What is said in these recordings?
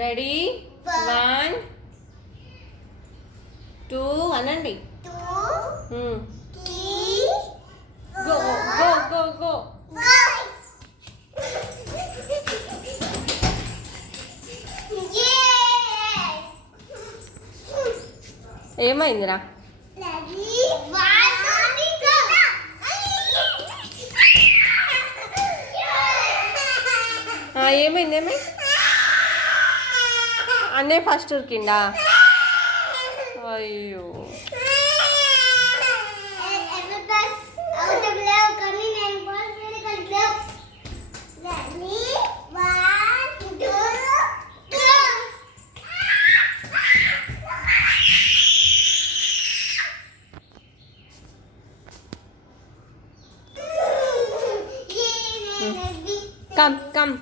Ready 1 2 అనండి. Go go go go. ఏమైందిరా? ఏమైంది? అన్నే ఫస్ట్ ఉరికిండా? అయ్యో కమ్ కమ్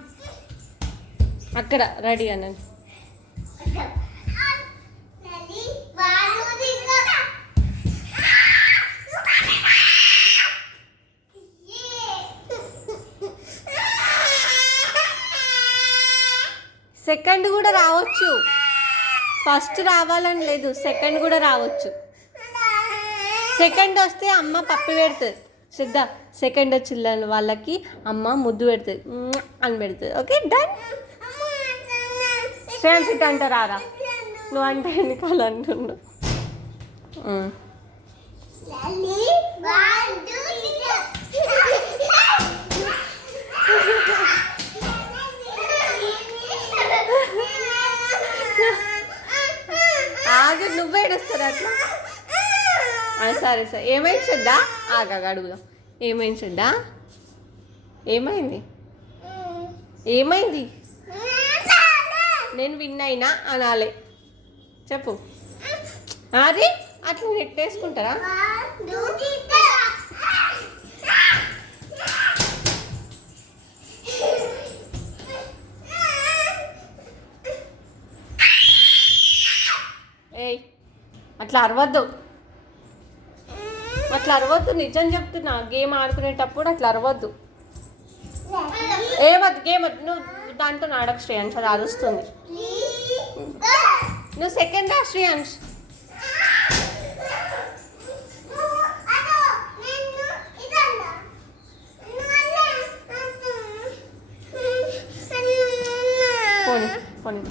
అక్కడ రెడీ అనండి. సెకండ్ కూడా రావచ్చు, ఫస్ట్ రావాలని లేదు, సెకండ్ కూడా రావచ్చు. సెకండ్ వస్తే అమ్మ పప్పు పెడుతుంది. సిద్ధ సెకండ్ వచ్చిన వాళ్ళకి అమ్మ ముద్దు పెడుతుంది అని పెడుతుంది. Okay done. శ్రేయాన్ సిట్ అంటారా? నువ్వు అంటే ఎన్నికాలు అంటున్నావు. ఆగు, నువ్వే ఏడుస్తారు అట్లా. సరే సరే. ఏమైంది శ్రద్ధా? ఆగా అడుగుదాం. ఏమైంది శ్రద్ధా? ఏమైంది? ఏమైంది? నేను విన్ అయినా అనాలి. చెప్పు. అది అట్లా నెట్టేసుకుంటారా? ఏయ్ అట్లా అరవద్దు, అట్లా అరవద్దు. నిజం చెప్తున్నా, గేమ్ ఆడుకునేటప్పుడు అట్లా అరవద్దు. ఏమద్దు గేమ్ వద్దు. నువ్వు దాంతో ఆడకు శ్రేయాంశ్, అది అరుస్తుంది. నువ్వు సెకండ్ రా శ్రేయాంశ్.